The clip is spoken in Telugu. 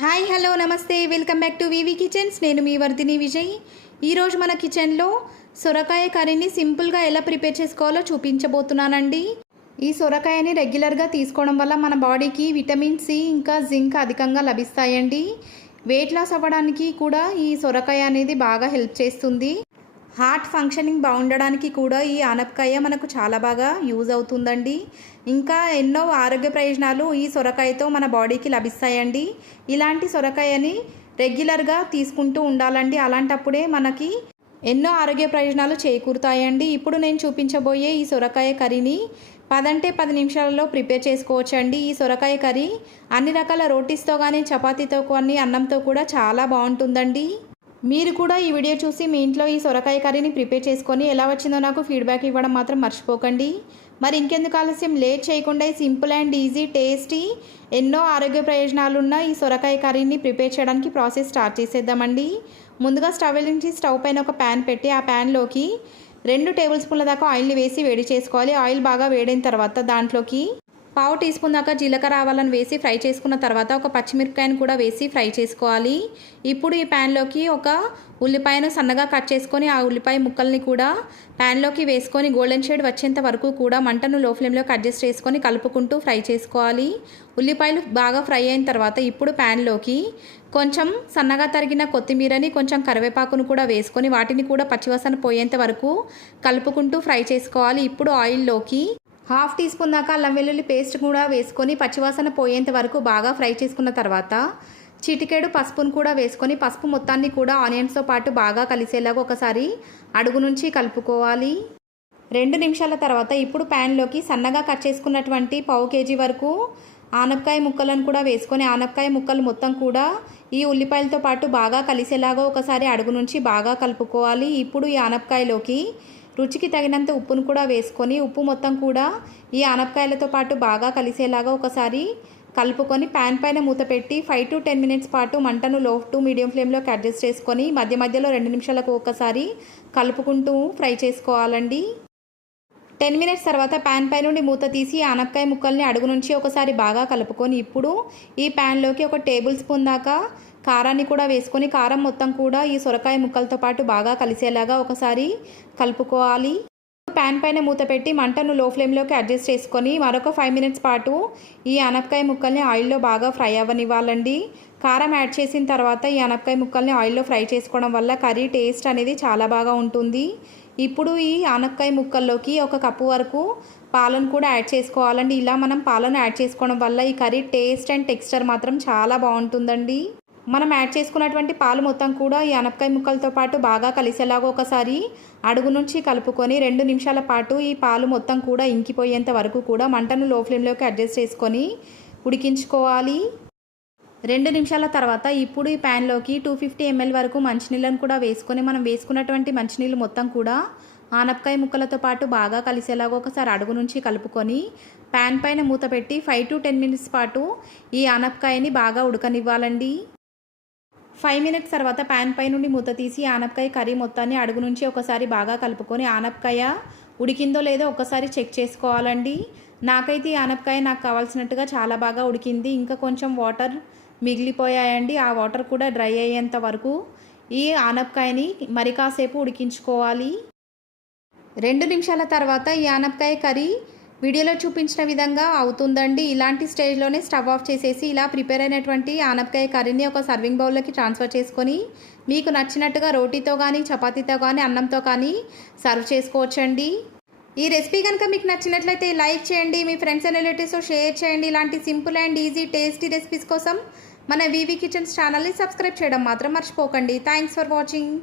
హాయ్ హలో నమస్తే. Welcome back to V V kitchens. నేను మీ వర్ధిని విజయ్. ఈరోజు మన కిచెన్లో సొరకాయ కర్రీని సింపుల్గా ఎలా ప్రిపేర్ చేసుకోవాలో చూపించబోతున్నానండి. ఈ సొరకాయని రెగ్యులర్గా తీసుకోవడం వల్ల మన బాడీకి విటమిన్ సి ఇంకా జింక్ అధికంగా లభిస్తాయండి. వెయిట్ లాస్ అవ్వడానికి కూడా ఈ సొరకాయ అనేది బాగా హెల్ప్ చేస్తుంది. హార్ట్ ఫంక్షనింగ్ బాగుండడానికి కూడా ఈ ఆనపకాయ మనకు చాలా బాగా యూజ్ అవుతుందండి. ఇంకా ఎన్నో ఆరోగ్య ప్రయోజనాలు ఈ సొరకాయతో మన బాడీకి లభిస్తాయండి. ఇలాంటి సొరకాయని రెగ్యులర్గా తీసుకుంటూ ఉండాలండి. అలాంటప్పుడే మనకి ఎన్నో ఆరోగ్య ప్రయోజనాలు చేకూరుతాయండి. ఇప్పుడు నేను చూపించబోయే ఈ సొరకాయ కర్రీని పదంటే పది నిమిషాలలో ప్రిపేర్ చేసుకోవచ్చండి. ఈ సొరకాయ కర్రీ అన్ని రకాల రోటీస్తో కానీ చపాతీతో కానీ అన్నంతో కూడా చాలా బాగుంటుందండి. మీరు కూడా ఈ వీడియో చూసి మీ ఇంట్లో ఈ సొరకాయ కర్రీని ప్రిపేర్ చేసుకొని ఎలా వచ్చిందో నాకు ఫీడ్బ్యాక్ ఇవ్వడం మాత్రం మర్చిపోకండి. మరి ఇంకెందుకు ఆలస్యం? లేట్ చేయకుండా ఈ సింపుల్ అండ్ ఈజీ టేస్టీ ఎన్నో ఆరోగ్య ప్రయోజనాలున్న ఈ సొరకాయ కర్రీని ప్రిపేర్ చేయడానికి ప్రాసెస్ స్టార్ట్ చేసేద్దామండి. ముందుగా స్టవ్ వెలిగించి స్టవ్ పైన ఒక ప్యాన్ పెట్టి ఆ ప్యాన్లోకి రెండు టేబుల్ స్పూన్ల దాకా ఆయిల్ని వేసి వేడి చేసుకోవాలి. ఆయిల్ బాగా వేడైన తర్వాత దాంట్లోకి పావు టీ స్పూన్ దాకా జీలకర్ర ఆవాలను వేసి ఫ్రై చేసుకున్న తర్వాత ఒక పచ్చిమిరపకాయను కూడా వేసి ఫ్రై చేసుకోవాలి. ఇప్పుడు ఈ ప్యాన్లోకి ఒక ఉల్లిపాయను సన్నగా కట్ చేసుకొని ఆ ఉల్లిపాయ ముక్కల్ని కూడా ప్యాన్లోకి వేసుకొని గోల్డెన్ షేడ్ వచ్చేంత వరకు కూడా మంటను లో ఫ్లేమ్లో అడ్జస్ట్ చేసుకొని కలుపుకుంటూ ఫ్రై చేసుకోవాలి. ఉల్లిపాయలు బాగా ఫ్రై అయిన తర్వాత ఇప్పుడు ప్యాన్లోకి కొంచెం సన్నగా తరిగిన కొత్తిమీరని కొంచెం కరివేపాకును కూడా వేసుకొని వాటిని కూడా పచ్చివాసన పోయేంత వరకు కలుపుకుంటూ ఫ్రై చేసుకోవాలి. ఇప్పుడు ఆయిల్లోకి హాఫ్ టీ స్పూన్ దాకా అల్లం వెల్లుల్లి పేస్ట్ కూడా వేసుకొని పచ్చివాసన పోయేంత వరకు బాగా ఫ్రై చేసుకున్న తర్వాత చిటికెడు పసుపును కూడా వేసుకొని పసుపు మొత్తాన్ని కూడా ఆనియన్స్తో పాటు బాగా కలిసేలాగా ఒకసారి అడుగు నుంచి కలుపుకోవాలి. రెండు నిమిషాల తర్వాత ఇప్పుడు ప్యాన్లోకి సన్నగా కట్ చేసుకున్నటువంటి పావు కేజీ వరకు ఆనపకాయ ముక్కలను కూడా వేసుకొని ఆనపకాయ ముక్కలు మొత్తం కూడా ఈ ఉల్లిపాయలతో పాటు బాగా కలిసేలాగా ఒకసారి అడుగు నుంచి బాగా కలుపుకోవాలి. ఇప్పుడు ఈ ఆనపకాయలోకి రుచికి తగినంత ఉప్పును కూడా వేసుకొని ఉప్పు మొత్తం కూడా ఈ ఆనపకాయలతో పాటు బాగా కలిసేలాగా ఒకసారి కలుపుకొని ప్యాన్ పైన మూత పెట్టి ఫైవ్ టు టెన్ మినిట్స్ పాటు మంటను లో టు మీడియం ఫ్లేమ్లోకి అడ్జస్ట్ చేసుకొని మధ్య మధ్యలో రెండు నిమిషాలకు ఒకసారి కలుపుకుంటూ ఫ్రై చేసుకోవాలండి. టెన్ మినిట్స్ తర్వాత ప్యాన్ పై నుండి మూత తీసి ఆనపకాయ ముక్కల్ని అడుగు నుంచి ఒకసారి బాగా కలుపుకొని ఇప్పుడు ఈ ప్యాన్లోకి ఒక టేబుల్ స్పూన్ దాకా కారాన్ని కూడా వేసుకొని కారం మొత్తం కూడా ఈ సొరకాయ ముక్కలతో పాటు బాగా కలిసేలాగా ఒకసారి కలుపుకోవాలి. ప్యాన్ పైన మూత పెట్టి మంటను లో ఫ్లేమ్లోకి అడ్జస్ట్ చేసుకొని మరొక ఫైవ్ మినిట్స్ పాటు ఈ అనపకాయ ముక్కల్ని ఆయిల్లో బాగా ఫ్రై అవ్వనివ్వాలండి. కారం యాడ్ చేసిన తర్వాత ఈ అనపకాయ ముక్కల్ని ఆయిల్లో ఫ్రై చేసుకోవడం వల్ల కర్రీ టేస్ట్ అనేది చాలా బాగా ఉంటుంది. ఇప్పుడు ఈ ఆనపకాయ ముక్కల్లోకి ఒక కప్పు వరకు పాలను కూడా యాడ్ చేసుకోవాలండి. ఇలా మనం పాలను యాడ్ చేసుకోవడం వల్ల ఈ కర్రీ టేస్ట్ అండ్ టెక్స్చర్ మాత్రం చాలా బాగుంటుందండి. మనం యాడ్ చేసుకున్నటువంటి పాలు మొత్తం కూడా ఈ అనపకాయ ముక్కలతో పాటు బాగా కలిసేలాగా ఒకసారి అడుగు నుంచి కలుపుకొని రెండు నిమిషాల పాటు ఈ పాలు మొత్తం కూడా ఇంకిపోయేంత వరకు కూడా మంటను లో ఫ్లేమ్లోకి అడ్జస్ట్ చేసుకొని ఉడికించుకోవాలి. రెండు నిమిషాల తర్వాత ఇప్పుడు ఈ ప్యాన్లోకి టూ ఫిఫ్టీ ఎంఎల్ వరకు మంచినీళ్ళను కూడా వేసుకొని మనం వేసుకున్నటువంటి మంచినీళ్ళు మొత్తం కూడా ఆనపకాయ ముక్కలతో పాటు బాగా కలిసేలాగా ఒకసారి అడుగు నుంచి కలుపుకొని ప్యాన్ పైన మూత పెట్టి ఫైవ్ టు టెన్ మినిట్స్ పాటు ఈ ఆనపకాయని బాగా ఉడకనివ్వాలండి. ఫైవ్ మినిట్స్ తర్వాత ప్యాన్ పై నుండి మూత తీసి ఆనపకాయ కర్రీ మొత్తాన్ని అడుగు నుంచి ఒకసారి బాగా కలుపుకొని ఆనపకాయ ఉడికిందో లేదో ఒకసారి చెక్ చేసుకోవాలండి. నాకైతే ఈ ఆనపకాయ నాకు కావాల్సినట్టుగా చాలా బాగా ఉడికింది. ఇంకా కొంచెం వాటర్ మిగిలిపోయాయండి. ఆ వాటర్ కూడా డ్రై అయ్యేంత వరకు ఈ ఆనపకాయని మరి కాసేపు ఉడికించుకోవాలి. రెండు నిమిషాల తర్వాత ఈ ఆనపకాయ కర్రీ వీడియోలో చూపించిన విధంగా అవుతుందండి. ఇలాంటి స్టేజ్లోనే స్టవ్ ఆఫ్ చేసేసి ఇలా ప్రిపేర్ అయినటువంటి ఆనపకాయ కర్రీని ఒక సర్వింగ్ బౌల్లోకి ట్రాన్స్ఫర్ చేసుకొని మీకు నచ్చినట్టుగా రోటీతో కానీ చపాతీతో కానీ అన్నంతో కానీ సర్వ్ చేసుకోవచ్చండి. ఈ రెసిపీ కనుక మీకు నచ్చినట్లయితే లైక్ చేయండి మీ ఫ్రెండ్స్ అండ్ రిలేటివ్స్తో షేర్ చేయండి. ఇలాంటి simple and easy tasty recipes కోసం మన వివి కిచెన్స్ ఛానల్ని సబ్స్క్రైబ్ చేయడం మాత్రం మర్చిపోకండి. Thanks for watching.